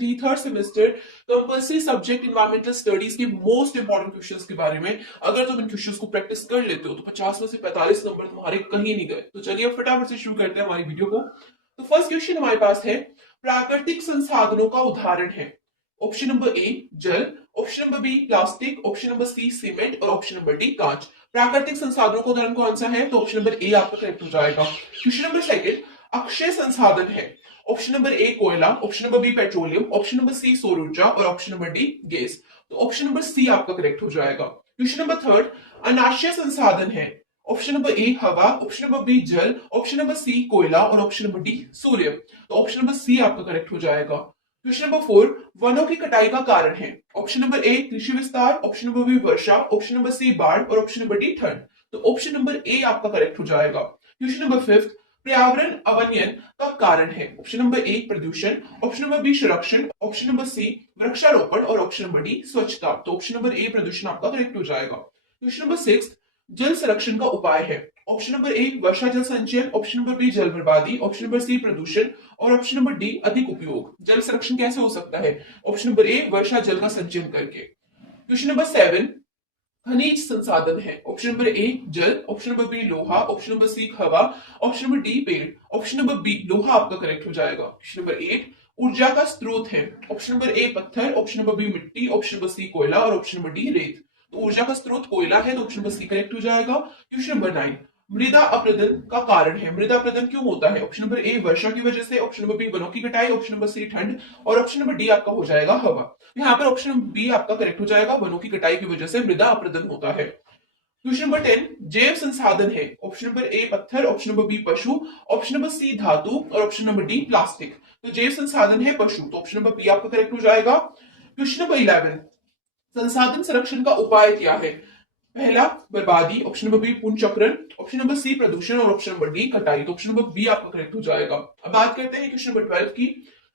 Third semester compulsory subject environmental studies के most important questions के बारे में। अगर तुम इन क्वेश्चंस को प्रैक्टिस कर लेते हो तो 50 में से 45 नंबर तुम्हारे कहीं नहीं गए। तो चलिए अब फटाफट से शुरू करते हैं हमारी वीडियो को। तो फर्स्ट क्वेश्चन हमारे पास है, प्राकृतिक संसाधनों का उदाहरण है। ऑप्शन नंबर ए जल, option number B plastic, option number C cement और ऑप्शन नंबर डी कांच। प्राकृतिक संसाधनों का उदाहरण कौन सा है? तो ऑप्शन नंबर ए आपका करेक्ट हो जाएगा। क्वेश्चन नंबर सेकंड, अक्षय संसाधन है। ऑप्शन नंबर ए कोयला, option number B petroleum, option number C सौर ऊर्जा और ऑप्शन नंबर डी गैस। तो ऑप्शन नंबर सी आपका करेक्ट हो जाएगा। क्वेश्चन नंबर थर्ड, अनाश्य संसाधन है। ऑप्शन नंबर ए हवा, ऑप्शन नंबर बी जल, ऑप्शन नंबर सी कोयला और ऑप्शन नंबर डी सूर्य। तो ऑप्शन नंबर सी आपका करेक्ट हो जाएगा। क्वेश्चन नंबर फोर, वनों की कटाई का कारण है। ऑप्शन नंबर ए कृषि विस्तार, ऑप्शन नंबर बी वर्षा, ऑप्शन नंबर सी बाढ़ और ऑप्शन नंबर डी ठंड। तो ऑप्शन नंबर ए आपका करेक्ट हो जाएगा। क्वेश्चन नंबर फिफ्थ, पर्यावरण अवनयन का कारण है। ऑप्शन नंबर ए प्रदूषण, ऑप्शन नंबर बी संरक्षण, ऑप्शन नंबर सी वृक्षारोपण और ऑप्शन नंबर डी स्वच्छता। तो ऑप्शन नंबर ए प्रदूषण आपका करेक्ट हो जाएगा। क्वेश्चन नंबर सिक्स, जल संरक्षण का उपाय है। ऑप्शन नंबर ए वर्षा जल संचयन, ऑप्शन नंबर बी जल बर्बादी, ऑप्शन नंबर सी प्रदूषण और ऑप्शन नंबर डी अधिक उपयोग। जल संरक्षण कैसे हो सकता है? ऑप्शन नंबर ए वर्षा जल का संचयन करके। क्वेश्चन नंबर सेवन, खनिज संसाधन है। ऑप्शन नंबर ए जल, ऑप्शन नंबर बी लोहा, ऑप्शन नंबर सी हवा, ऑप्शन नंबर डी पेड़, ऑप्शन नंबर बी लोहा आपका करेक्ट हो जाएगा। क्वेश्चन नंबर एट, ऊर्जा का स्रोत है। ऑप्शन नंबर ए पत्थर, ऑप्शन नंबर बी मिट्टी, ऑप्शन नंबर सी कोयला और ऑप्शन नंबर डी रेत। तो ऊर्जा का स्रोत कोयला है, तो ऑप्शन नंबर सी करेक्ट हो जाएगा। क्वेश्चन नंबर नाइन, मृदा अपरदन का कारण है। मृदा अपरदन क्यों होता है? ऑप्शन नंबर ए वर्षा की वजह से, ऑप्शन नंबर बी वनों की कटाई, ऑप्शन नंबर सी ठंड और ऑप्शन नंबर डी आपका हो जाएगा हवा। यहाँ पर ऑप्शन बी आपका करेक्ट हो जाएगा, वनों की कटाई की वजह से मृदा अपरदन होता है। क्वेश्चन नंबर 10, जैव संसाधन है। ऑप्शन नंबर ए पत्थर, ऑप्शन नंबर बी पशु, ऑप्शन नंबर सी धातु और ऑप्शन नंबर डी प्लास्टिक। तो जैव संसाधन है पशु, तो ऑप्शन नंबर बी आपका करेक्ट हो जाएगा। क्वेश्चन नंबर 11, संसाधन संरक्षण का उपाय क्या है? पहला बर्बादी, ऑप्शन नंबर बी पुनर्चक्रण, ऑप्शन नंबर सी प्रदूषण और ऑप्शन नंबर डी कटाई। तो ऑप्शन नंबर बी आपका करेक्ट हो जाएगा। अब बात करते हैं क्वेश्चन नंबर 12 की,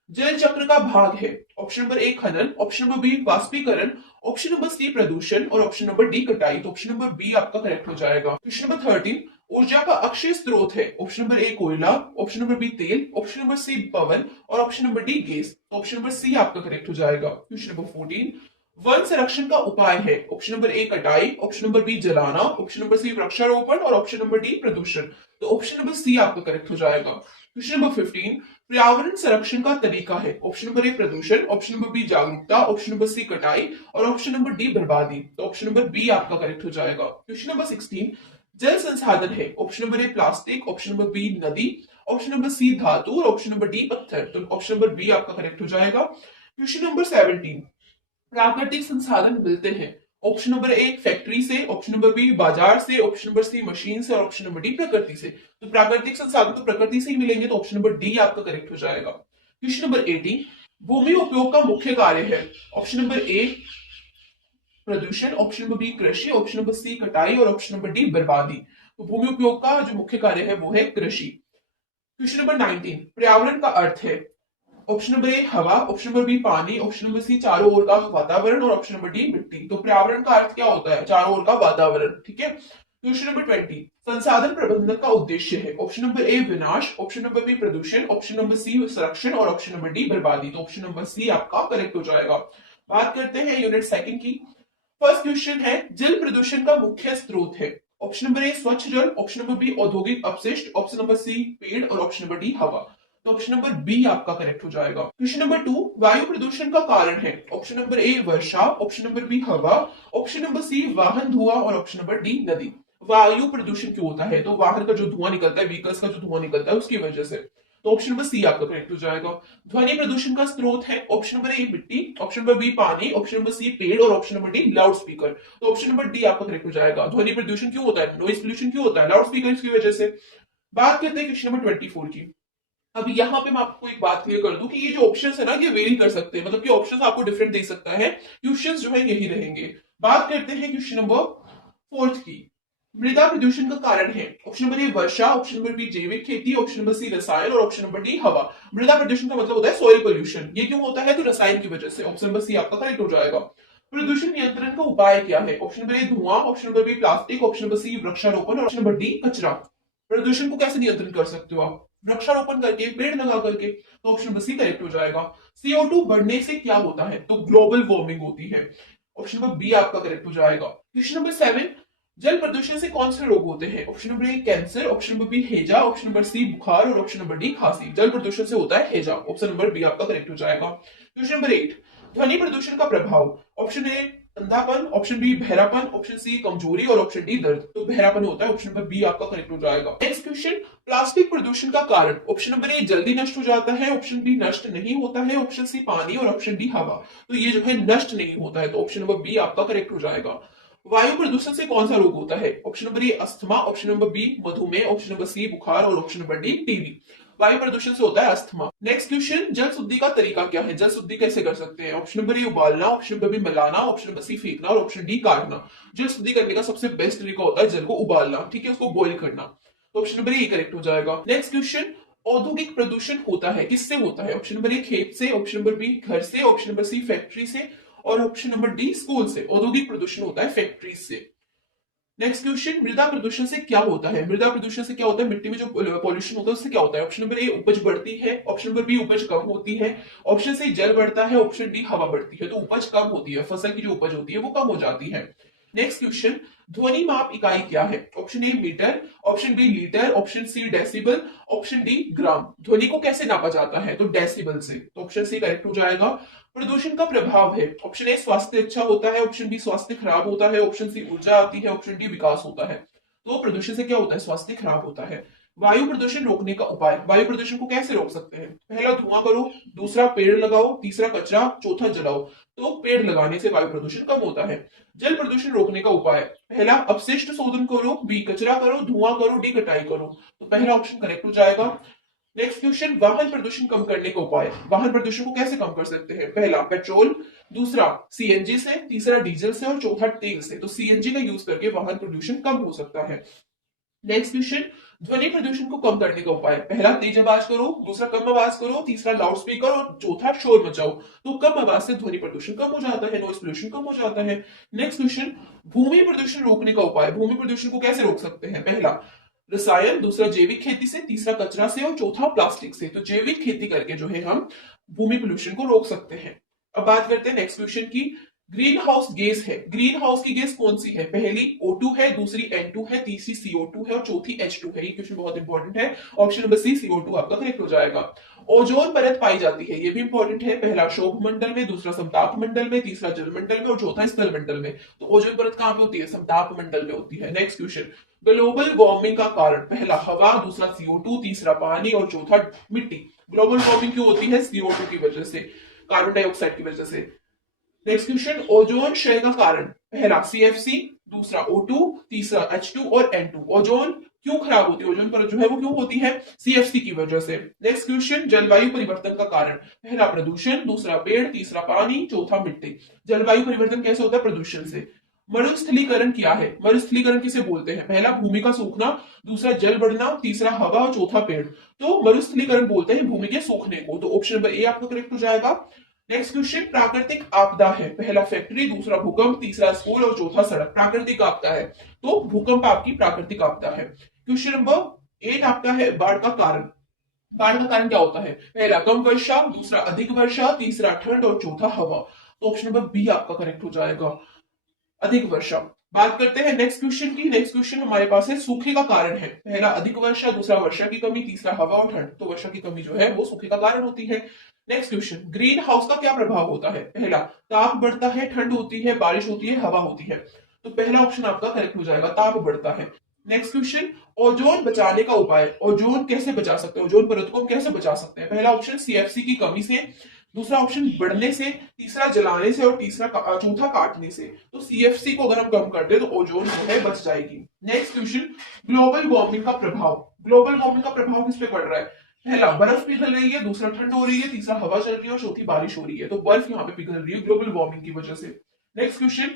जल चक्र का भाग है। ऑप्शन नंबर ए खनन, ऑप्शन नंबर बी वाष्पीकरण, ऑप्शन नंबर सी प्रदूषण और ऑप्शन नंबर डी कटाई। तो ऑप्शन नंबर बी आपका करेक्ट हो जाएगा। क्वेश्चन नंबर 13, ऊर्जा का अक्षय स्रोत है। ऑप्शन नंबर ए कोयला, ऑप्शन नंबर बी तेल, ऑप्शन नंबर सी पवन और ऑप्शन नंबर डी गैस। तो ऑप्शन नंबर सी आपका करेक्ट हो जाएगा। क्वेश्चन नंबर 14, वन संरक्षण का उपाय है। ऑप्शन नंबर ए कटाई, ऑप्शन नंबर बी जलाना, ऑप्शन नंबर सी वृक्षारोपण और ऑप्शन नंबर डी प्रदूषण। तो ऑप्शन नंबर सी आपका करेक्ट हो जाएगा। क्वेश्चन नंबर 15, पर्यावरण संरक्षण का तरीका है। ऑप्शन नंबर ए प्रदूषण, ऑप्शन नंबर बी जागरूकता, ऑप्शन नंबर सी कटाई और ऑप्शन नंबर डी बर्बादी। तो ऑप्शन नंबर बी आपका करेक्ट हो जाएगा। क्वेश्चन नंबर 16, जल संसाधन है। Option number A plastic, option number B नदी, ऑप्शन नंबर सी धातु और ऑप्शन नंबर डी पत्थर। तो ऑप्शन नंबर बी आपका करेक्ट हो जाएगा। क्वेश्चन नंबर 17, प्राकृतिक संसाधन मिलते हैं। ऑप्शन नंबर ए फैक्ट्री से, ऑप्शन नंबर बी बाजार से, ऑप्शन नंबर सी मशीन से और ऑप्शन नंबर डी प्रकृति से। तो प्राकृतिक संसाधन तो प्रकृति से ही मिलेंगे, तो ऑप्शन नंबर डी आपका करेक्ट हो जाएगा। क्वेश्चन नंबर 18, भूमि उपयोग का मुख्य कार्य है। ऑप्शन नंबर ए प्रदूषण, ऑप्शन नंबर बी कृषि, ऑप्शन नंबर सी कटाई और ऑप्शन नंबर डी बर्बादी। तो भूमि उपयोग का जो मुख्य कार्य है वो है कृषि। क्वेश्चन नंबर 19, पर्यावरण का अर्थ है। ऑप्शन नंबर ए हवा, ऑप्शन नंबर बी पानी, ऑप्शन नंबर सी चारों ओर का वातावरण और ऑप्शन नंबर डी मिट्टी। तो पर्यावरण का अर्थ क्या होता है? चारों ओर का वातावरण। ठीक है। क्वेश्चन नंबर 20, संसाधन प्रबंधन का उद्देश्य है। ऑप्शन नंबर ए विनाश, ऑप्शन नंबर बी प्रदूषण, ऑप्शन नंबर सी संरक्षण और ऑप्शन नंबर डी बर्बादी। तो ऑप्शन नंबर सी आपका करेक्ट हो जाएगा। बात करते हैं यूनिट सेकंड की। फर्स्ट क्वेश्चन है, जल प्रदूषण का मुख्य स्रोत है। ऑप्शन नंबर ए स्वच्छ जल, ऑप्शन नंबर बी औद्योगिक अपशिष्ट, ऑप्शन नंबर सी पेड़ और ऑप्शन नंबर डी हवा। तो ऑप्शन नंबर बी आपका करेक्ट हो जाएगा। क्वेश्चन नंबर 2, वायु प्रदूषण का कारण है। ऑप्शन नंबर ए वर्षा, ऑप्शन नंबर बी हवा, ऑप्शन नंबर सी वाहन धुआं और ऑप्शन नंबर डी नदी। वायु प्रदूषण क्यों होता है? तो वाहन का जो धुआं निकलता है, व्हीकल्स का जो धुआं निकलता है उसकी वजह से। तो ऑप्शन नंबर सी आपका करेक्ट हो जाएगा। ध्वनि प्रदूषण का स्रोत है। ऑप्शन नंबर ए मिट्टी, ऑप्शन नंबर बी पानी, ऑप्शन नंबर सी पेड़ और option number D loud speaker. तो ऑप्शन नंबर डी आपका करेक्ट हो जाएगा। ध्वनि प्रदूषण क्यों होता है? नॉइज पोल्यूशन क्यों होता है? लाउड स्पीकर की वजह से। बात करते हैं क्वेश्चन नंबर 24 की। अब यहाँ पे मैं आपको एक बात क्लियर कर दूं कि ये जो ऑप्शंस है ना, ये वेरी कर सकते हैं, मतलब कि ऑप्शंस आपको डिफरेंट दे सकता है। क्वेश्चंस जो है यही रहेंगे। बात करते हैं क्वेश्चन नंबर 4 की। मृदा प्रदूषण का कारण है। ऑप्शन नंबर ए वर्षा, ऑप्शन नंबर बी जैविक खेती, ऑप्शन नंबर सी रसायन और ऑप्शन नंबर डी हवा। मृदा प्रदूषण का मतलब होता है सॉइल पोल्यूशन। ये क्यों होता है? तो रसायन की वजह से। ऑप्शन नंबर सी आपका करेक्ट हो जाएगा। प्रदूषण नियंत्रण का उपाय क्या है? ऑप्शन नंबर ए धुआं, option number B plastic, option number C वृक्षारोपण और ऑप्शन नंबर डी कचरा। प्रदूषण को कैसे नियंत्रण कर सकते हो आप? वृक्षारोपण करके, पेड़ लगा करके। तो ऑप्शन नंबर सी करेक्ट हो जाएगा। CO2 बढ़ने से क्या होता है? तो ग्लोबल वार्मिंग होती है। ऑप्शन नंबर बी आपका करेक्ट हो जाएगा। क्वेश्चन नंबर 7, जल प्रदूषण से कौन से रोग होते हैं? Option number A cancer, option number B हैजा, ऑप्शन नंबर सी बुखार और ऑप्शन नंबर डी खांसी। जल प्रदूषण से होता है हैजा। ऑप्शन नंबर बी आपका करेक्ट हो जाएगा। क्वेश्चन नंबर 8, ध्वनि प्रदूषण का प्रभाव। ऑप्शन ए अंधापन, ऑप्शन बी बहरापन, ऑप्शन सी कमजोरी और ऑप्शन डी दर्द। तो बहरापन होता है। ऑप्शन नंबर बी आपका करेक्ट हो जाएगा। नेक्स्ट क्वेश्चन, प्लास्टिक प्रदूषण का कारण। ऑप्शन नंबर ए जल्दी नष्ट हो जाता है, ऑप्शन बी नष्ट नहीं होता है, ऑप्शन सी पानी और ऑप्शन डी हवा। तो ये जो है नष्ट नहीं होता है। तो ऑप्शन नंबर बी आपका करेक्ट हो जाएगा। वायु प्रदूषण से कौन सा रोग होता है? Option number A asthma, option number B मधुमेह, ऑप्शन नंबर सी बुखार और ऑप्शन नंबर डी टीबी। वायु प्रदूषण से होता है अस्थमा। नेक्स्ट क्वेश्चन, जल शुद्धि का तरीका क्या है? जल शुद्धि कैसे कर सकते हैं? ऑप्शन नंबर ए उबालना, ऑप्शन नंबर बी मिलाना, ऑप्शन नंबर सी फेंकना और ऑप्शन डी काटना। जल शुद्धि करने का सबसे बेस्ट तरीका होता है जल को उबालना, ठीक है, उसको बॉइल करना। तो ऑप्शन नंबर ए करेक्ट हो जाएगा। नेक्स्ट क्वेश्चन, औद्योगिक प्रदूषण होता है किससे होता है? ऑप्शन नंबर ए खेत से, ऑप्शन नंबर बी घर से, ऑप्शन नंबर सी फैक्ट्री से और ऑप्शन नंबर डी स्कूल से। औद्योगिक प्रदूषण होता है फैक्ट्री से। नेक्स्ट क्वेश्चन, मृदा प्रदूषण से क्या होता है? मृदा प्रदूषण से क्या होता है? मिट्टी में जो पॉल्यूशन होता है उससे क्या होता है? ऑप्शन नंबर ए उपज बढ़ती है, ऑप्शन नंबर बी उपज कम होती है, ऑप्शन सी जल बढ़ता है, ऑप्शन डी हवा बढ़ती है। तो उपज कम होती है, फसल की जो उपज होती है वो कम हो जाती है। नेक्स्ट क्वेश्चन, ध्वनि माप इकाई क्या है? Option A metre, option B litre, option C decibel, option D gram. ध्वनि को कैसे नापा जाता है? तो डेसिबल से। तो ऑप्शन सी करेक्ट हो जाएगा। प्रदूषण का प्रभाव है। ऑप्शन ए स्वास्थ्य अच्छा होता है, ऑप्शन बी स्वास्थ्य खराब होता है, ऑप्शन सी ऊर्जा आती है, ऑप्शन डी विकास होता है। तो प्रदूषण से क्या होता है? स्वास्थ्य खराब होता है। वायु प्रदूषण रोकने का उपाय। वायु प्रदूषण को कैसे रोक सकते हैं? पहला धुआं करो, दूसरा पेड़ लगाओ, तीसरा कचरा, चौथा जलाओ। तो पेड़ लगाने से वायु प्रदूषण कम होता है। जल प्रदूषण रोकने का उपाय, पहला अपशिष्ट शोधन करो, बी कचरा करो, धुआं करो, डी कटाई करो। तो पहला ऑप्शन करेक्ट हो जाएगा। नेक्स्ट क्वेश्चन, वाहन प्रदूषण कम करने का उपाय। वाहन प्रदूषण को कैसे कम कर सकते हैं? पहला पेट्रोल, दूसरा सीएनजी से, तीसरा डीजल से और चौथा तेल से। तो सीएनजी का यूज करके वाहन प्रदूषण कम हो सकता है। नेक्स्ट क्वेश्चन, ध्वनि प्रदूषण को कम करने का उपाय। पहला तेज आवाज करो, दूसरा कम आवाज करो, तीसरा लाउड स्पीकर और चौथा शोर मचाओ। तो कम आवाज से ध्वनि प्रदूषण कम हो जाता है, नॉइज पोल्यूशन कम हो जाता है। नेक्स्ट क्वेश्चन, भूमि प्रदूषण रोकने का उपाय। भूमि प्रदूषण को कैसे रोक सकते हैं? पहला रसायन, दूसरा जैविक खेती से, तीसरा कचरा से और चौथा प्लास्टिक से। तो जैविक खेती करके जो है हम भूमि पोल्यूशन को रोक सकते हैं। अब बात करते हैं नेक्स्ट क्वेश्चन की। ग्रीन हाउस गैस है, ग्रीन हाउस की गैस कौन सी है? पहली O2 है, दूसरी N2 है, तीसरी CO2 है और चौथी H2 है। ये क्वेश्चन बहुत इंपॉर्टेंट है। ऑप्शन नंबर सी CO2 आपका करेक्ट हो जाएगा। ओजोन परत पाई जाती है, ये भी इंपॉर्टेंट है। पहला शोभ मंडल में, दूसरा समताप मंडल में, तीसरा जल मंडल में और चौथा स्थल मंडल में। तो ओजोन परत कहां पे होती है? समताप मंडल में होती है। नेक्स्ट क्वेश्चन, ग्लोबल वार्मिंग का कारण। पहला हवा, दूसरा CO2, तीसरा पानी और चौथा मिट्टी। ग्लोबल वार्मिंग क्यों होती है? CO2 की वजह से, कार्बन डाइऑक्साइड की वजह से। नेक्स्ट क्वेश्चन, ओजोन क्षय का कारण। पहला CFC, दूसरा O2, तीसरा H2 और N2। ओजोन क्यों खराब होती है? ओजोन परत जो है वो क्यों होती है? CFC की वजह से। नेक्स्ट क्वेश्चन, जलवायु परिवर्तन का कारण। पहला प्रदूषण, दूसरा पेड़, तीसरा पानी, चौथा मिट्टी। जलवायु परिवर्तन कैसे होता है? प्रदूषण से। मरुस्थलीकरण क्या है? मरुस्थलीकरण किसे बोलते हैं? पहला भूमि का सूखना, दूसरा जल बढ़ना, तीसरा हवा और चौथा पेड़। तो मरुस्थलीकरण बोलते हैं भूमि के सूखने को। तो ऑप्शन नंबर ए आपका करेक्ट हो जाएगा। नेक्स्ट क्वेश्चन, प्राकृतिक आपदा है। पहला फैक्ट्री, दूसरा भूकंप, तीसरा स्कूल और चौथा सड़क। प्राकृतिक आपदा है तो भूकंप आपकी प्राकृतिक आपदा है। क्वेश्चन नंबर 8 आपका है बाढ़ का कारण। बाढ़ का कारण क्या होता है? पहला कम वर्षा, दूसरा अधिक वर्षा, तीसरा ठंड और चौथा हवा। तो ऑप्शन नंबर बी आपका करेक्ट हो जाएगा, अधिक वर्षा। बात करते हैं नेक्स्ट क्वेश्चन की। नेक्स्ट क्वेश्चन हमारे पास है सूखे का कारण है। पहला अधिक वर्षा, दूसरा वर्षा की कमी, तीसरा हवा और ठंड। तो वर्षा की कमी जो है वो सूखे का कारण होती है। नेक्स्ट क्वेश्चन, ग्रीन हाउस का क्या प्रभाव होता है? पहला ताप बढ़ता है, ठंड होती है, बारिश होती है, हवा होती है। तो पहला ऑप्शन आपका करेक्ट हो जाएगा, ताप बढ़ता है। नेक्स्ट क्वेश्चन, ओजोन बचाने का उपाय। ओजोन कैसे बचा सकते हैं? ओजोन परत को हम कैसे बचा सकते हैं? पहला ऑप्शन CFC की कमी से, दूसरा ऑप्शन बढ़ने से, तीसरा जलाने से और तीसरा चौथा काटने से। तो CFC को अगर हम कम कर दे तो ओजोन जो है बच जाएगी। नेक्स्ट क्वेश्चन, ग्लोबल वार्मिंग का प्रभाव। ग्लोबल वार्मिंग का प्रभाव किस पे पड़ रहा है? पहला बर्फ पिघल रही है, दूसरा ठंड हो रही है, तीसरा हवा चल रही है और चौथी बारिश हो रही है। तो बर्फ यहाँ पे पिघल रही है ग्लोबल वार्मिंग की वजह से। नेक्स्ट क्वेश्चन,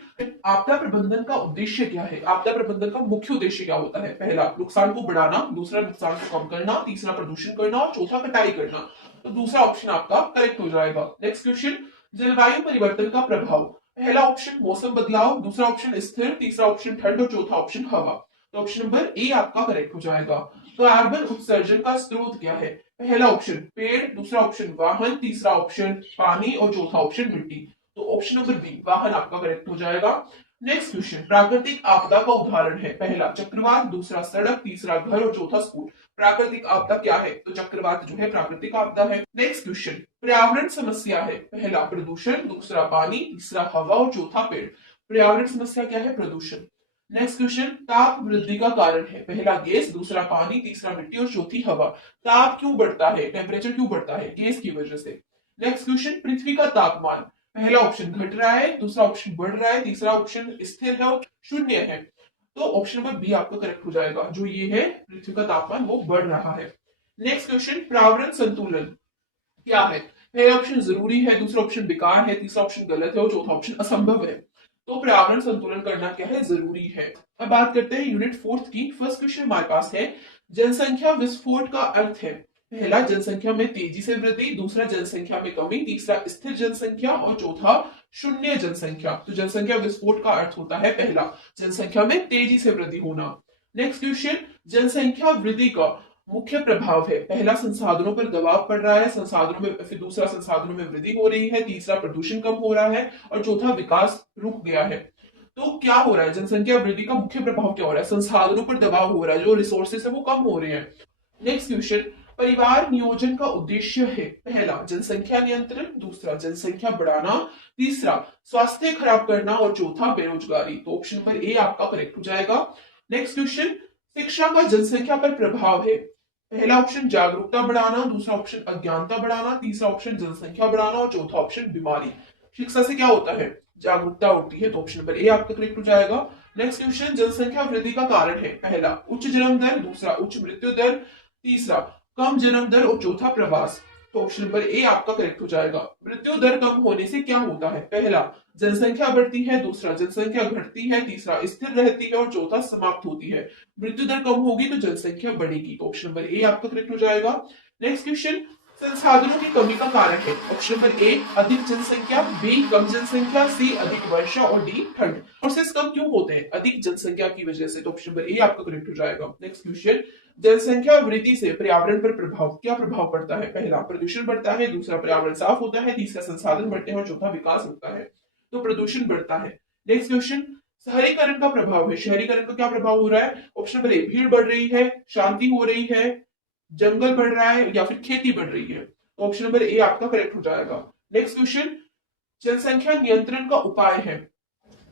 आपदा प्रबंधन का उद्देश्य क्या है? आपदा प्रबंधन का मुख्य उद्देश्य क्या होता है? पहला नुकसान को बढ़ाना, दूसरा नुकसान को कम करना, तीसरा प्रदूषण करना और चौथा कटाई करना। तो दूसरा ऑप्शन आपका करेक्ट हो जाएगा। नेक्स्ट क्वेश्चन, जलवायु परिवर्तन का प्रभाव। पहला ऑप्शन मौसम बदलाव, दूसरा ऑप्शन स्थिर, तीसरा ऑप्शन ठंड और चौथा ऑप्शन हवा। तो ऑप्शन नंबर ए आपका करेक्ट हो जाएगा। कार्बन उत्सर्जन का स्रोत क्या है? पहला ऑप्शन पेड़, दूसरा ऑप्शन वाहन, तीसरा ऑप्शन पानी और चौथा ऑप्शन मिट्टी। तो ऑप्शन नंबर बी वाहन आपका करेक्ट हो जाएगा। नेक्स्ट क्वेश्चन, प्राकृतिक आपदा का उदाहरण है? पहला चक्रवात, दूसरा सड़क, तीसरा घर और चौथा स्कूल। प्राकृतिक आपदा क्या है? तो चक्रवात जो है प्राकृतिक आपदा है। नेक्स्ट क्वेश्चन, पर्यावरण समस्या है? पहला प्रदूषण, दूसरा पानी, तीसरा हवा और चौथा पेड़। पर्यावरण समस्या क्या है? प्रदूषण। नेक्स्ट क्वेश्चन, ताप वृद्धि का कारण है? पहला गैस, दूसरा पानी, तीसरा मिट्टी और चौथी हवा। ताप क्यों बढ़ता है? टेम्परेचर क्यों बढ़ता है? गैस की वजह से। नेक्स्ट क्वेश्चन, पृथ्वी का तापमान? पहला ऑप्शन घट रहा है, दूसरा ऑप्शन बढ़ रहा है, तीसरा ऑप्शन स्थिर है और शून्य है। तो ऑप्शन नंबर बी आपका करेक्ट हो जाएगा। जो ये है पृथ्वी का तापमान वो बढ़ रहा है। नेक्स्ट क्वेश्चन, पर्यावरण संतुलन क्या है? पहला ऑप्शन जरूरी है, दूसरा ऑप्शन बेकार है, तीसरा ऑप्शन गलत है और चौथा ऑप्शन असंभव है। तो पर्यावरण संतुलन करना क्या है? जरूरी है। अब बात करते हैं यूनिट 4 की। फर्स्ट क्वेश्चन हमारे पास है, जनसंख्या विस्फोट का अर्थ है? पहला जनसंख्या में तेजी से वृद्धि, दूसरा जनसंख्या में कमी, तीसरा स्थिर जनसंख्या और चौथा शून्य जनसंख्या। तो जनसंख्या विस्फोट का अर्थ होता है पहला जनसंख्या में तेजी से वृद्धि होना। नेक्स्ट क्वेश्चन, जनसंख्या वृद्धि का मुख्य प्रभाव है? पहला संसाधनों पर दबाव पड़ रहा है, संसाधनों में, फिर दूसरा संसाधनों में वृद्धि हो रही है, तीसरा प्रदूषण कम हो रहा है और चौथा विकास रुक गया है। तो क्या हो रहा है? जनसंख्या वृद्धि का मुख्य प्रभाव क्या हो रहा है? संसाधनों पर दबाव हो रहा है, जो रिसोर्सेस है वो कम हो रहे हैं। नेक्स्ट क्वेश्चन, परिवार नियोजन का उद्देश्य है? पहला जनसंख्या नियंत्रण, दूसरा जनसंख्या बढ़ाना, तीसरा स्वास्थ्य खराब करना और चौथा बेरोजगारी। तो ऑप्शन नंबर ए आपका करेक्ट हो जाएगा। नेक्स्ट क्वेश्चन, शिक्षा का जनसंख्या पर प्रभाव है? पहला ऑप्शन जागरूकता बढ़ाना, दूसरा ऑप्शन अज्ञानता बढ़ाना, तीसरा ऑप्शन जनसंख्या बढ़ाना और चौथा ऑप्शन बीमारी। शिक्षा से क्या होता है? जागरूकता होती है। तो ऑप्शन नंबर ए आपका करेक्ट हो जाएगा। नेक्स्ट क्वेश्चन, जनसंख्या वृद्धि का कारण है? पहला उच्च जन्म दर, दूसरा उच्च मृत्यु दर, तीसरा कम जन्म दर और चौथा प्रवास। तो ऑप्शन नंबर ए आपका करेक्ट हो जाएगा। मृत्यु दर कम होने से क्या होता है? पहला जनसंख्या बढ़ती है, दूसरा जनसंख्या घटती है, तीसरा स्थिर रहती है और चौथा समाप्त होती है। मृत्यु दर कम होगी तो जनसंख्या बढ़ेगी। तो ऑप्शन नंबर ए आपका करेक्ट हो जाएगा। नेक्स्ट क्वेश्चन, संसाधनों की कमी का कारण है? ऑप्शन नंबर ए अधिक जनसंख्या, बी कम जनसंख्या, सी अधिक वर्षा और डी ठंड। प्रोसेस कम क्यों होते हैं? अधिक जनसंख्या की वजह से। तो ऑप्शन नंबर ए आपका करेक्ट हो जाएगा। नेक्स्ट क्वेश्चन, जनसंख्या वृद्धि से पर्यावरण पर प्रभाव क्या प्रभाव पड़ता है? पहला प्रदूषण बढ़ता है, दूसरा पर्यावरण साफ होता है, तीसरा संसाधन बढ़ते हैं और चौथा विकास होता है। तो प्रदूषण बढ़ता है। नेक्स्ट क्वेश्चन, शहरीकरण का प्रभाव है? शहरीकरण का क्या प्रभाव हो रहा है? ऑप्शन नंबर ए भीड़ बढ़ रही है, शांति हो रही है, जंगल बढ़ रहा है या फिर खेती बढ़ रही है। तो ऑप्शन नंबर ए आपका करेक्ट हो जाएगा। नेक्स्ट क्वेश्चन, जनसंख्या नियंत्रण का उपाय है?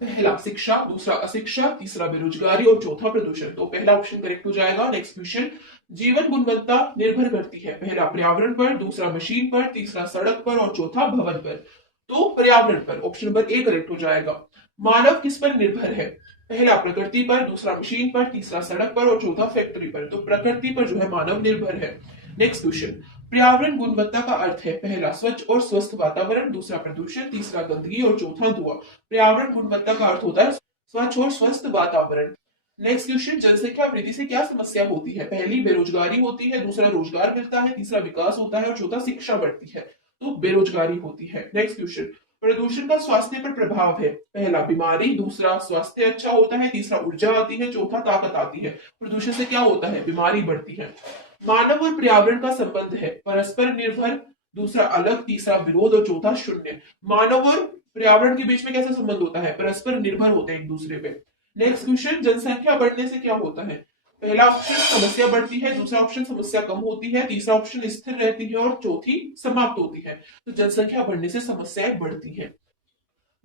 पहला शिक्षा, दूसरा अशिक्षा, तीसरा बेरोजगारी और चौथा प्रदूषण। तो पहला ऑप्शन करेक्ट हो जाएगा। नेक्स्ट क्वेश्चन, जीवन गुणवत्ता निर्भर करती है? पहला पर्यावरण पर, दूसरा मशीन पर, तीसरा सड़क पर और चौथा भवन पर। तो पर्यावरण पर। ऑप्शन नंबर ए करेक्ट हो जाएगा। मानव किस पर निर्भर है? पहला प्रकृति पर, दूसरा मशीन पर, तीसरा सड़क पर और चौथा फैक्ट्री पर। तो प्रकृति पर जो है मानव निर्भर है। नेक्स्ट क्वेश्चन, पर्यावरण गुणवत्ता का अर्थ है? पहला स्वच्छ और स्वस्थ वातावरण, दूसरा प्रदूषण, तीसरा गंदगी और चौथा धुआं। पर्यावरण गुणवत्ता का अर्थ होता है स्वच्छ और स्वस्थ वातावरण। नेक्स्ट क्वेश्चन, जनसंख्या वृद्धि से क्या समस्या होती है? पहली बेरोजगारी होती है, दूसरा रोजगार मिलता है, तीसरा विकास होता है और चौथा शिक्षा बढ़ती है। तो बेरोजगारी होती है। नेक्स्ट क्वेश्चन, प्रदूषण का स्वास्थ्य पर प्रभाव है? पहला बीमारी, दूसरा स्वास्थ्य अच्छा होता है, तीसरा ऊर्जा आती है, चौथा ताकत आती है। प्रदूषण से क्या होता है? बीमारी बढ़ती है। मानव और पर्यावरण का संबंध है? परस्पर निर्भर, दूसरा अलग, तीसरा विरोध और चौथा शून्य। मानव और पर्यावरण के बीच में कैसा संबंध होता है? परस्पर निर्भर होते हैं एक दूसरे पे। नेक्स्ट क्वेश्चन, जनसंख्या बढ़ने से क्या होता है? पहला ऑप्शन समस्या बढ़ती है, दूसरा ऑप्शन समस्या कम होती है, तीसरा ऑप्शन स्थिर रहती है और चौथी समाप्त होती है। तो जनसंख्या बढ़ने से समस्याएं बढ़ती है।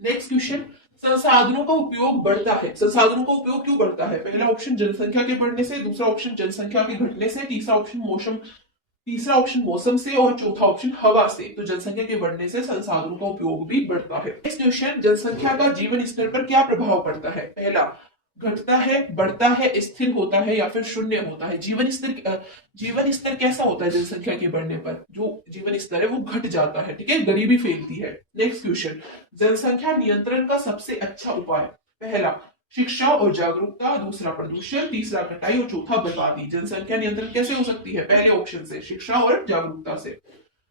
नेक्स्ट क्वेश्चन, संसाधनों का उपयोग बढ़ता है? संसाधनों का उपयोग क्यों बढ़ता है? पहला ऑप्शन जनसंख्या के बढ़ने से, दूसरा ऑप्शन जनसंख्या के घटने से, तीसरा ऑप्शन मौसम से और चौथा ऑप्शन हवा से। तो जनसंख्या के बढ़ने से संसाधनों का उपयोग भी बढ़ता है। नेक्स्ट क्वेश्चन, जनसंख्या का जीवन स्तर पर क्या प्रभाव पड़ता है? पहला घटता है, बढ़ता है, स्थिर होता है या फिर शून्य होता है। जीवन स्तर कैसा होता है? जनसंख्या के बढ़ने पर जो जीवन स्तर है वो घट जाता है। ठीक है, गरीबी फैलती है। नेक्स्ट क्वेश्चन, जनसंख्या नियंत्रण का सबसे अच्छा उपाय? पहला शिक्षा और जागरूकता, दूसरा प्रदूषण, तीसरा कटाई और चौथा बर्बादी। जनसंख्या नियंत्रण कैसे हो सकती है? पहले ऑप्शन से, शिक्षा और जागरूकता से।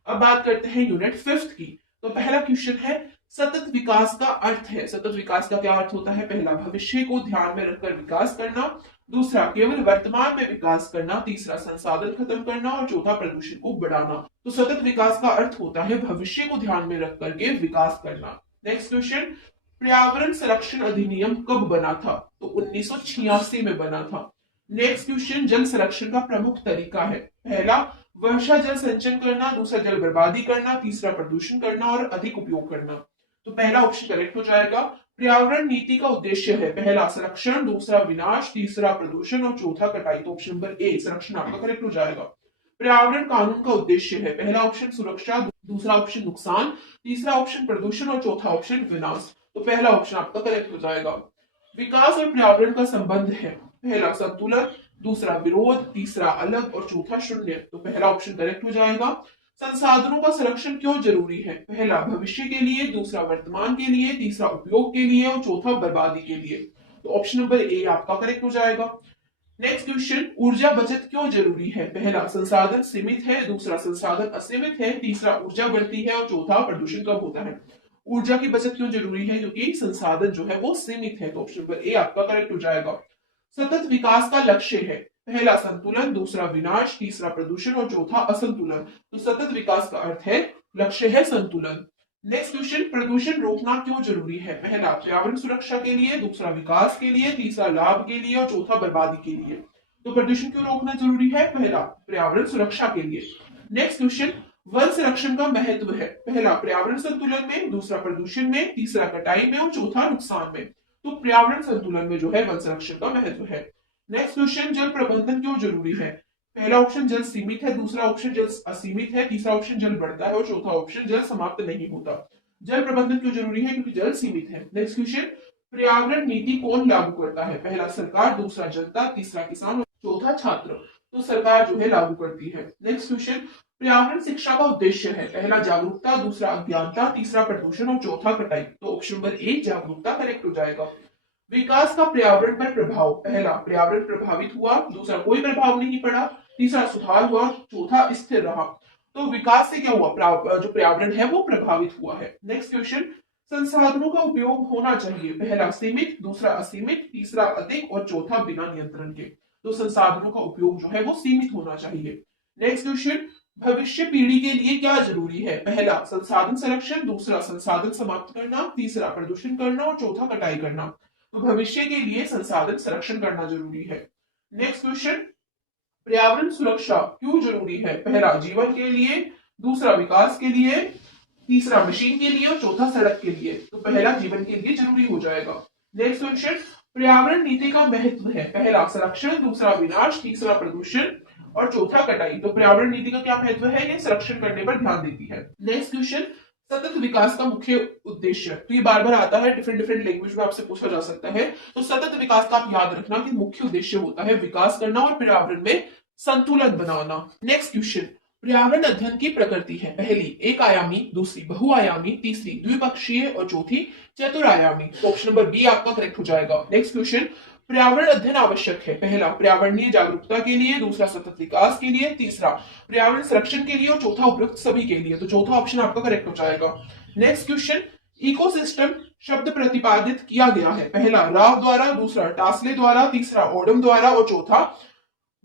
अब बात करते हैं यूनिट 5 की। तो पहला क्वेश्चन है, सतत विकास का अर्थ है? सतत विकास का क्या अर्थ होता है? पहला भविष्य को ध्यान में रखकर विकास करना, दूसरा केवल वर्तमान में विकास करना, तीसरा संसाधन खत्म करना और चौथा प्रदूषण को बढ़ाना। तो सतत विकास का अर्थ होता है भविष्य को ध्यान में रख करके विकास करना। नेक्स्ट क्वेश्चन, पर्यावरण संरक्षण अधिनियम कब बना था? तो 1986 में बना था। नेक्स्ट क्वेश्चन, जल संरक्षण का प्रमुख तरीका है। पहला वर्षा जल संचयन करना, दूसरा जल बर्बादी करना, तीसरा प्रदूषण करना और अधिक उपयोग करना। तो पहला ऑप्शन करेक्ट हो जाएगा। पर्यावरण नीति का उद्देश्य है पहला संरक्षण, दूसरा विनाश, तीसरा प्रदूषण और चौथा कटाई। तो ऑप्शन नंबर ए संरक्षण आपका करेक्ट हो जाएगा। पर्यावरण कानून का उद्देश्य है पहला ऑप्शन सुरक्षा, दूसरा ऑप्शन नुकसान, तीसरा ऑप्शन प्रदूषण और चौथा ऑप्शन विनाश। तो पहला ऑप्शन आपका करेक्ट हो जाएगा। विकास और पर्यावरण का संबंध है पहला संतुलन, दूसरा विरोध, तीसरा अलग और चौथा शून्य। तो पहला ऑप्शन करेक्ट हो जाएगा। संसाधनों का संरक्षण क्यों जरूरी है? पहला भविष्य के लिए, दूसरा वर्तमान के लिए, तीसरा उपयोग के लिए और चौथा बर्बादी के लिए। तो ऑप्शन नंबर ए आपका करेक्ट हो जाएगा। नेक्स्ट क्वेश्चन, ऊर्जा बचत क्यों जरूरी है? पहला संसाधन सीमित है, दूसरा संसाधन असीमित है, तीसरा ऊर्जा बढ़ती है और चौथा प्रदूषण कम होता है। ऊर्जा की बचत क्यों जरूरी है? क्योंकि संसाधन जो है वो सीमित है। तो ऑप्शन नंबर ए आपका करेक्ट हो जाएगा। सतत विकास का लक्ष्य है पहला संतुलन, दूसरा विनाश, तीसरा प्रदूषण और चौथा असंतुलन। तो सतत विकास का अर्थ है लक्ष्य है संतुलन। नेक्स्ट क्वेश्चन, प्रदूषण रोकना क्यों जरूरी है? पहला पर्यावरण सुरक्षा के लिए, दूसरा विकास के लिए, तीसरा लाभ के लिए और चौथा बर्बादी के लिए। तो प्रदूषण क्यों रोकना जरूरी है? पहला पर्यावरण सुरक्षा के लिए। नेक्स्ट क्वेश्चन, वन संरक्षण का महत्व है पहला पर्यावरण संतुलन में, दूसरा प्रदूषण में, तीसरा कटाई में और चौथा नुकसान में। तो पर्यावरण संतुलन में जो है वन संरक्षण का महत्व है। नेक्स्ट क्वेश्चन, जल प्रबंधन क्यों जरूरी है? पहला ऑप्शन जल सीमित है, दूसरा ऑप्शन जल असीमित है, तीसरा ऑप्शन जल बढ़ता है और चौथा ऑप्शन जल समाप्त नहीं होता। जल प्रबंधन क्यों जरूरी है? क्योंकि जल सीमित है। नेक्स्ट क्वेश्चन, पर्यावरण नीति कौन लागू करता है? पहला सरकार, दूसरा जनता, तीसरा किसान और चौथा छात्र। तो सरकार जो है लागू करती है। नेक्स्ट क्वेश्चन, पर्यावरण शिक्षा का उद्देश्य है पहला जागरूकता, दूसरा अज्ञानता, तीसरा प्रदूषण और चौथा कटाई। तो ऑप्शन नंबर ए जागरूकता करेक्ट हो जाएगा। विकास का पर्यावरण पर प्रभाव पहला पर्यावरण प्रभावित हुआ, दूसरा कोई प्रभाव नहीं पड़ा, तीसरा सुधार हुआ, चौथा स्थिर रहा। तो विकास से क्या हुआ? जो पर्यावरण है वो प्रभावित हुआ है। नेक्स्ट क्वेश्चन, संसाधनों का उपयोग होना चाहिए पहला सीमित, दूसरा असीमित, तीसरा अधिक और चौथा बिना नियंत्रण के। तो संसाधनों का उपयोग जो है वो सीमित होना चाहिए। नेक्स्ट क्वेश्चन, भविष्य पीढ़ी के लिए क्या जरूरी है? पहला संसाधन संरक्षण, दूसरा संसाधन समाप्त करना, तीसरा प्रदूषण करना और चौथा कटाई करना। तो भविष्य के लिए संसाधन संरक्षण करना जरूरी है। नेक्स्ट क्वेश्चन, पर्यावरण सुरक्षा क्यों जरूरी है? पहला जीवन के लिए, दूसरा विकास के लिए, तीसरा मशीन के लिए और चौथा सड़क के लिए। तो पहला जीवन के लिए जरूरी हो जाएगा। नेक्स्ट क्वेश्चन, पर्यावरण नीति का महत्व है पहला संरक्षण, दूसरा विनाश, तीसरा प्रदूषण और चौथा कटाई। तो पर्यावरण नीति का क्या महत्व है? ये संरक्षण करने पर ध्यान देती है। नेक्स्ट क्वेश्चन, सतत विकास का मुख्य उद्देश्य। तो ये बार बार आता है, डिफरेंट डिफरेंट लैंग्वेज में आपसे पूछा जा सकता है। तो सतत विकास का आप याद रखना कि मुख्य उद्देश्य होता है विकास करना और पर्यावरण में संतुलन बनाना। नेक्स्ट क्वेश्चन, पर्यावरण अध्ययन की प्रकृति है पहली एक आयामी, दूसरी बहुआयामी, तीसरी द्विपक्षीय और चौथी चतुरायामी। तो ऑप्शन नंबर बी आपका करेक्ट हो जाएगा। नेक्स्ट क्वेश्चन, पर्यावरण अध्ययन आवश्यक है पहला पर्यावरणीय जागरूकता के लिए, दूसरा सतत विकास के लिए, तीसरा पर्यावरण संरक्षण के लिए और चौथा उपयुक्त सभी के लिए। तो चौथा ऑप्शन आपका करेक्ट हो जाएगा। नेक्स्ट क्वेश्चन, इकोसिस्टम शब्द प्रतिपादित किया गया है पहला राव द्वारा, दूसरा टासले द्वारा, तीसरा ओडम द्वारा और चौथा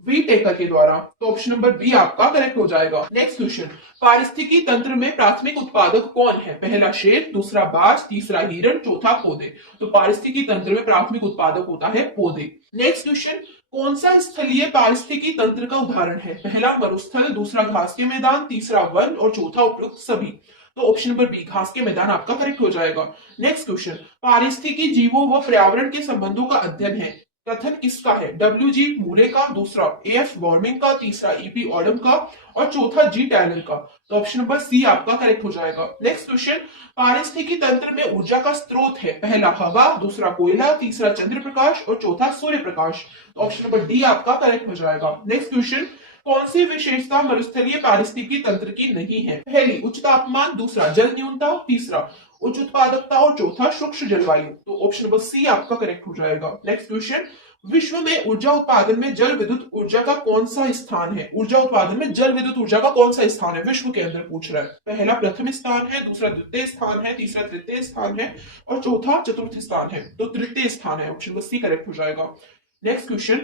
वी टेकर के द्वारा। तो ऑप्शन नंबर बी आपका करेक्ट हो जाएगा। नेक्स्ट क्वेश्चन, पारिस्थितिकी तंत्र में प्राथमिक उत्पादक कौन है? पहला शेर, दूसरा बाज, तीसरा हिरण, चौथा पौधे। तो पारिस्थितिकी तंत्र में प्राथमिक उत्पादक होता है पौधे। नेक्स्ट क्वेश्चन, कौन सा स्थलीय पारिस्थितिकी तंत्र का उदाहरण है? पहला मरुस्थल, दूसरा घास के मैदान, तीसरा वन और चौथा उपयुक्त सभी। तो ऑप्शन नंबर बी घास के मैदान आपका करेक्ट हो जाएगा। नेक्स्ट क्वेश्चन, पारिस्थितिकी जीवों व पर्यावरण के संबंधों का अध्ययन है कथन किसका है? डब्ल्यू जी मूरे का, दूसरा एफ वॉर्मिंग का, तीसरा ईपी ऑडम का और चौथा जी टैलन का। तो ऑप्शन नंबर सी आपका करेक्ट हो जाएगा। नेक्स्ट क्वेश्चन, पारिस्थितिकी तंत्र में ऊर्जा का स्रोत है पहला हवा, दूसरा कोयला, तीसरा चंद्र प्रकाश और चौथा सूर्य प्रकाश। तो ऑप्शन नंबर डी आपका करेक्ट हो जाएगा। नेक्स्ट क्वेश्चन, कौन सी विशेषता मरुस्थलीय पारिस्थितिकी तंत्र की नहीं है? पहली उच्च तापमान, दूसरा जल न्यूनता, तीसरा उच्च उत्पादकता और चौथा सूक्ष्म जलवायु। तो ऑप्शन नंबर सी आपका करेक्ट हो जाएगा। नेक्स्ट क्वेश्चन, विश्व में ऊर्जा उत्पादन में जल विद्युत ऊर्जा का कौन सा स्थान है? ऊर्जा उत्पादन में जल विद्युत ऊर्जा का कौन सा स्थान है विश्व के अंदर पूछ रहा है। पहला प्रथम स्थान है, दूसरा द्वितीय स्थान है, तीसरा तृतीय स्थान है और चौथा चतुर्थ स्थान है। तो तृतीय स्थान है, ऑप्शन नंबर सी करेक्ट हो जाएगा। नेक्स्ट क्वेश्चन,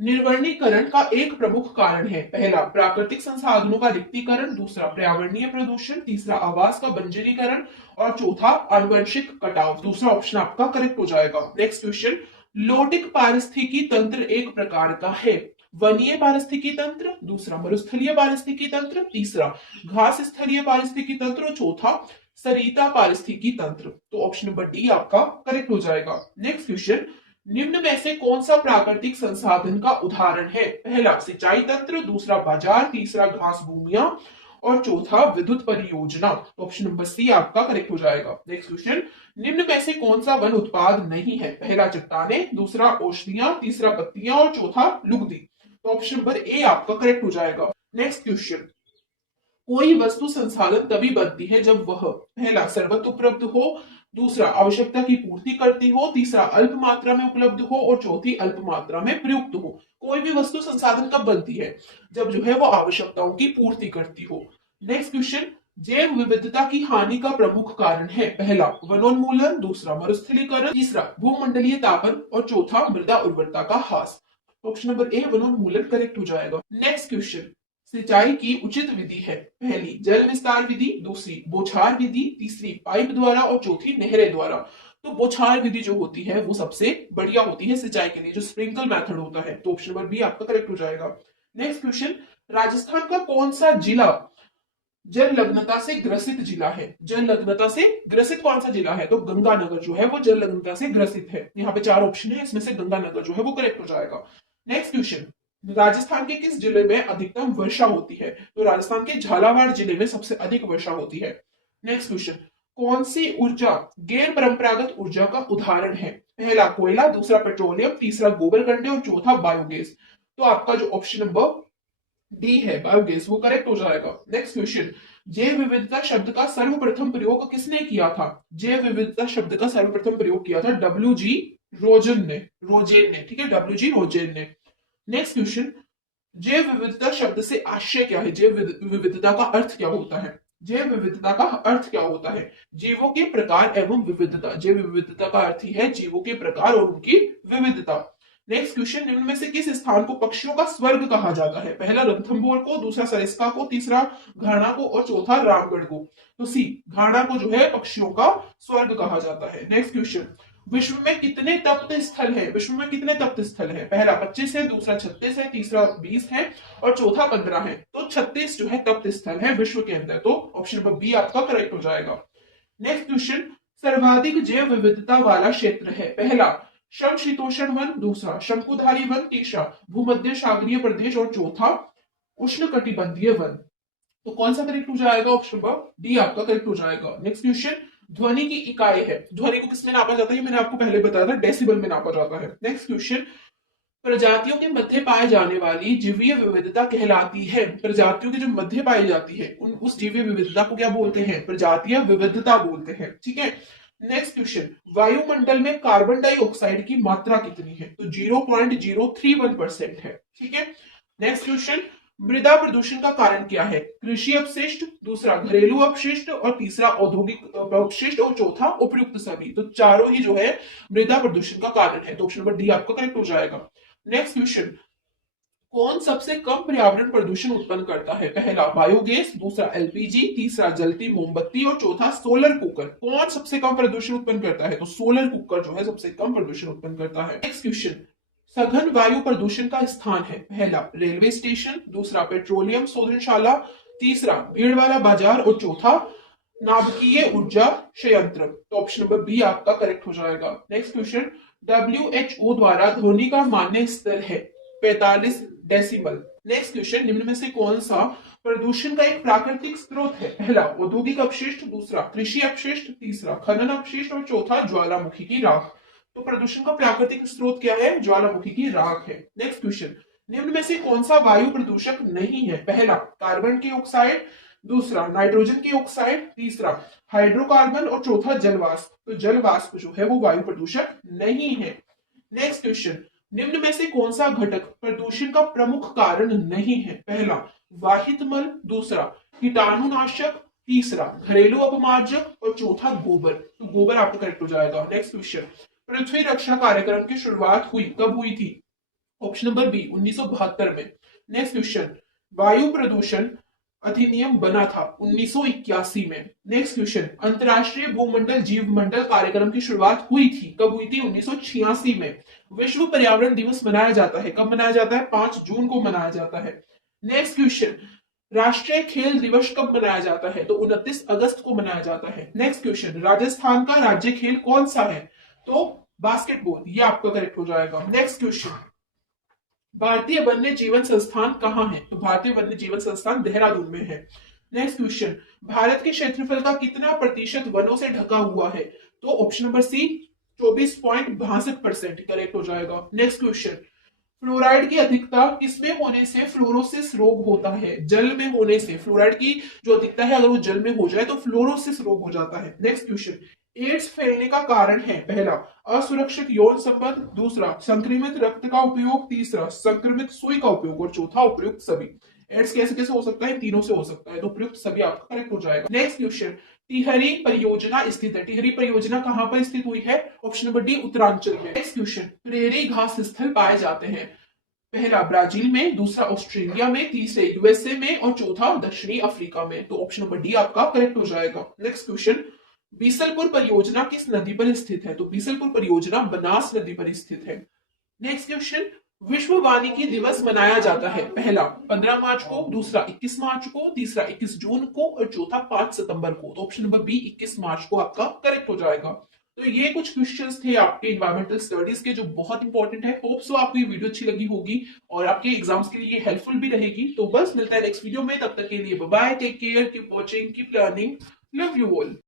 निर्वनीकरण का एक प्रमुख कारण है। पहला, प्राकृतिक संसाधनों का रिक्तीकरण, दूसरा पर्यावरणीय प्रदूषण, तीसरा आवास का बंजरीकरण और चौथा आनुवंशिक कटाव। दूसरा ऑप्शन आपका करेक्ट हो जाएगा। नेक्स्ट क्वेश्चन, लोटिक पारिस्थितिकी तंत्र एक प्रकार का है। वनीय पारिस्थितिकी तंत्र, दूसरा मरुस्थलीय पारिस्थितिकी तंत्र, तीसरा घास स्थलीय पारिस्थितिकी तंत्र और चौथा सरिता पारिस्थितिकी तंत्र। तो ऑप्शन नंबर डी आपका करेक्ट हो जाएगा। नेक्स्ट क्वेश्चन, निम्न में से कौन सा प्राकृतिक संसाधन का उदाहरण है। पहला, सिंचाई तंत्र, दूसरा बाजार, तीसरा घास भूमियां और चौथा विद्युत परियोजना। ऑप्शन नंबर सी आपका करेक्ट हो जाएगा। नेक्स्ट क्वेश्चन, निम्न में से कौन सा वन उत्पाद नहीं है। पहला, चट्टाने, दूसरा औषधियां, तीसरा पत्तियां और चौथा लुगदी। तो ऑप्शन नंबर ए आपका करेक्ट हो जाएगा। नेक्स्ट क्वेश्चन, कोई वस्तु संसाधन तभी बनती है जब वह पहला सर्वत्र उपलब्ध हो, दूसरा आवश्यकता की पूर्ति करती हो, तीसरा अल्प मात्रा में उपलब्ध हो और चौथी अल्प मात्रा में प्रयुक्त हो। कोई भी वस्तु संसाधन कब बनती है, जब जो है वो आवश्यकताओं की पूर्ति करती हो। नेक्स्ट क्वेश्चन, जैव विविधता की हानि का प्रमुख कारण है। पहला, वनोन्मूलन, दूसरा मरुस्थलीकरण, तीसरा भूमंडलीय तापन और चौथा मृदा उर्वरता का ह्रास। ऑप्शन नंबर ए वनोन्मूलन करेक्ट हो जाएगा। नेक्स्ट क्वेश्चन, सिंचाई की उचित विधि है। पहली, जल विस्तार विधि, दूसरी बौछार विधि, तीसरी पाइप द्वारा और चौथी नहरें द्वारा। तो बौछार विधि जो होती है वो सबसे बढ़िया होती है सिंचाई के लिए, जो स्प्रिंकल मेथड होता है। तो ऑप्शन नंबर बी आपका करेक्ट हो जाएगा। नेक्स्ट क्वेश्चन, राजस्थान का कौन सा जिला जललग्नता से ग्रसित जिला है। जललग्नता से ग्रसित कौन सा जिला है, तो गंगानगर जो है वो जललग्नता से ग्रसित है। यहाँ पे चार ऑप्शन है, इसमें से गंगानगर जो है वो करेक्ट हो जाएगा। नेक्स्ट क्वेश्चन, राजस्थान के किस जिले में अधिकतम वर्षा होती है। तो राजस्थान के झालावाड़ जिले में सबसे अधिक वर्षा होती है। नेक्स्ट क्वेश्चन, कौन सी ऊर्जा गैर परंपरागत ऊर्जा का उदाहरण है। पहला, कोयला, दूसरा पेट्रोलियम, तीसरा गोबर कंडे और चौथा बायोगैस। तो आपका जो ऑप्शन नंबर डी है बायोगैस वो करेक्ट हो जाएगा। नेक्स्ट क्वेश्चन, जैव विविधता शब्द का सर्वप्रथम प्रयोग किसने किया था। जैव विविधता शब्द का सर्वप्रथम प्रयोग किया था रोजेन ने, ठीक है, रोजेन ने। नेक्स्ट क्वेश्चन, जैव विविधता शब्द से आशय क्या है। जैव विविधता का अर्थ क्या होता है। जैव विविधता का अर्थ क्या होता है, जीवों के प्रकार एवं विविधता। जैव विविधता का अर्थ ही है जीवों के प्रकार और उनकी विविधता। नेक्स्ट क्वेश्चन, निम्न में से किस स्थान को पक्षियों का स्वर्ग कहा जाता है। पहला, रणथंभौर को, दूसरा सरिस्का को, तीसरा घाना को और चौथा रामगढ़ को। तो सी घाना को जो है पक्षियों का स्वर्ग कहा जाता है। नेक्स्ट क्वेश्चन, विश्व में कितने तप्त स्थल है। विश्व में कितने तप्त स्थल है। पहला 25 है, दूसरा 36 है, तीसरा 20 है और चौथा 15 है। तो 36 जो है तप्त स्थल है विश्व के अंदर। तो ऑप्शन नंबर बी आपका करेक्ट हो जाएगा। नेक्स्ट क्वेश्चन, सर्वाधिक जैव विविधता वाला क्षेत्र है। पहला समशीतोष्ण वन, दूसरा शंकुधारी वन, तीसरा भूमध्य सागरीय प्रदेश और चौथा उष्ण कटिबंधीय वन। तो कौन सा करेक्ट हो जाएगा, ऑप्शन नंबर डी आपका करेक्ट हो जाएगा। नेक्स्ट क्वेश्चन, ध्वनि की इकाई है। ध्वनि को किसमें नापा जाता है, मैंने आपको पहले बताया था, डेसिबल में नापा जाता है। नेक्स्ट क्वेश्चन, प्रजातियों के मध्य पाए जाने वाली जीवीय विविधता कहलाती है। प्रजातियों की जो मध्य पाई जाती है उस जीवीय विविधता को क्या बोलते हैं, प्रजातीय विविधता बोलते हैं, ठीक है। नेक्स्ट क्वेश्चन, वायुमंडल में कार्बन डाइऑक्साइड की मात्रा कितनी है। तो 0.031% है, ठीक है। नेक्स्ट क्वेश्चन, मृदा प्रदूषण का कारण क्या है। कृषि अपशिष्ट, दूसरा घरेलू अपशिष्ट और तीसरा औद्योगिक अपशिष्ट और चौथा उपयुक्त सभी। तो चारों ही जो है मृदा प्रदूषण का कारण है। तो ऑप्शन नंबर डी आपका करेक्ट हो जाएगा। नेक्स्ट क्वेश्चन, कौन सबसे कम पर्यावरण प्रदूषण उत्पन्न करता है। पहला बायोगैस, दूसरा एलपीजी, तीसरा जलती मोमबत्ती और चौथा सोलर कुकर। कौन सबसे कम प्रदूषण उत्पन्न करता है, तो सोलर कुकर जो है सबसे कम प्रदूषण उत्पन्न करता है। नेक्स्ट क्वेश्चन, सघन वायु प्रदूषण का स्थान है। पहला रेलवे स्टेशन, दूसरा पेट्रोलियम शोधनशाला, तीसरा भीड़ वाला बाजार और चौथा नाभिकीय ऊर्जा संयंत्र। तो ऑप्शन नंबर बी आपका करेक्ट हो जाएगा। नेक्स्ट क्वेश्चन, WHO द्वारा ध्वनि का मान्य स्तर है 45 डेसिबल। नेक्स्ट क्वेश्चन, निम्न में से कौन सा प्रदूषण का एक प्राकृतिक स्रोत है। पहला औद्योगिक अपशिष्ट, दूसरा कृषि अपशिष्ट, तीसरा खनन अपशिष्ट और चौथा ज्वालामुखी की राख। तो प्रदूषण का प्राकृतिक स्रोत क्या है, ज्वालामुखी की राख है। नेक्स्ट क्वेश्चन, निम्न में से कौन सा वायु प्रदूषक नहीं है। पहला कार्बन के ऑक्साइड, दूसरा नाइट्रोजन के ऑक्साइड, तीसरा हाइड्रोकार्बन और चौथा जलवाष्प। तो जलवाष्प जो है वो वायु प्रदूषक नहीं है। नेक्स्ट क्वेश्चन, निम्न में से कौन सा घटक प्रदूषण का प्रमुख कारण नहीं है। पहला वाहित मल, दूसरा कीटाणुनाशक, तीसरा घरेलू अपमार्जक और चौथा गोबर। तो गोबर आपका करेक्ट हो जाएगा। नेक्स्ट क्वेश्चन, पृथ्वी रक्षा कार्यक्रम की शुरुआत हुई कब हुई थी? ऑप्शन नंबर बी 1972 में। नेक्स्ट क्वेश्चन, वायु प्रदूषण अधिनियम बना था 1981 में। नेक्स्ट क्वेश्चन, अंतरराष्ट्रीय भूमंडल जीव मंडल कार्यक्रम की शुरुआत हुई थी कब हुई थी? 1986 में। विश्व पर्यावरण दिवस मनाया जाता है कब मनाया जाता है? 5 जून को मनाया जाता है। नेक्स्ट क्वेश्चन, राष्ट्रीय खेल दिवस कब मनाया जाता है? तो 29 अगस्त को मनाया जाता है। नेक्स्ट क्वेश्चन, राजस्थान का राज्य खेल कौन सा है? तो बास्केटबॉल, ये आपका करेक्ट हो जाएगा। नेक्स्ट क्वेश्चन, भारतीय वन्य जीवन संस्थान कहाँ है? तो भारतीय वन्य जीवन संस्थान देहरादून में है। नेक्स्ट क्वेश्चन, भारत के क्षेत्रफल का कितना प्रतिशत वनों से ढका हुआ है? तो ऑप्शन नंबर सी 24.62% करेक्ट हो जाएगा। नेक्स्ट क्वेश्चन, फ्लोराइड की अधिकता किसमें होने से फ्लोरोसिस रोग होता है? जल में होने से फ्लोराइड की जो अधिकता है अगर वो जल में हो जाए तो फ्लोरोसिस रोग हो जाता है। नेक्स्ट क्वेश्चन, एड्स फैलने का कारण है? पहला, असुरक्षित यौन संबंध, दूसरा संक्रमित रक्त का उपयोग, तीसरा संक्रमित सुई का उपयोग और चौथा उपयुक्त सभी। एड्स कैसे कैसे हो सकता है? तीनों से हो सकता है, तो उपयुक्त सभी आपका करेक्ट हो जाएगा। नेक्स्ट क्वेश्चन, टिहरी परियोजना स्थित है। टिहरी परियोजना कहां पर स्थित हुई है? ऑप्शन नंबर डी उत्तरांचल में। नेक्स्ट क्वेश्चन, प्रेरी घास स्थल पाए जाते हैं? पहला ब्राजील में, दूसरा ऑस्ट्रेलिया में, तीसरे यूएसए में और चौथा दक्षिणी अफ्रीका में। तो ऑप्शन नंबर डी आपका करेक्ट हो जाएगा। नेक्स्ट क्वेश्चन, बीसलपुर परियोजना किस नदी पर स्थित है? तो बीसलपुर परियोजना बनास नदी पर स्थित है। नेक्स्ट क्वेश्चन, विश्व वानिकी दिवस मनाया जाता है? पहला 15 मार्च को, दूसरा 21 मार्च को, तीसरा 21 जून को और चौथा 5 सितंबर को। तो ऑप्शन नंबर बी 21 मार्च को आपका करेक्ट हो जाएगा। तो ये कुछ क्वेश्चंस थे आपके इन्वायरमेंटल स्टडीज के जो बहुत इंपॉर्टेंट है। होप सो आपको ये वीडियो अच्छी लगी होगी और आपके एग्जाम्स के लिए हेल्पफुल भी रहेगी। तो बस मिलता है नेक्स्ट वीडियो में, तब तक के लिए bye bye, take care, keep watching, keep learning, love you all.